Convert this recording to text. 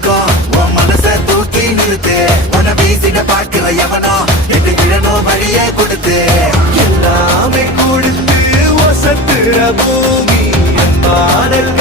அதிகம் உன் மனச தூக்கி நிறுத்து உன வீசிட பாக்குற எவனோ எட்டு கிழனோ வழியே கொடுத்து எல்லாமே கொடுத்து வசத்துற பூமி என் பாடல்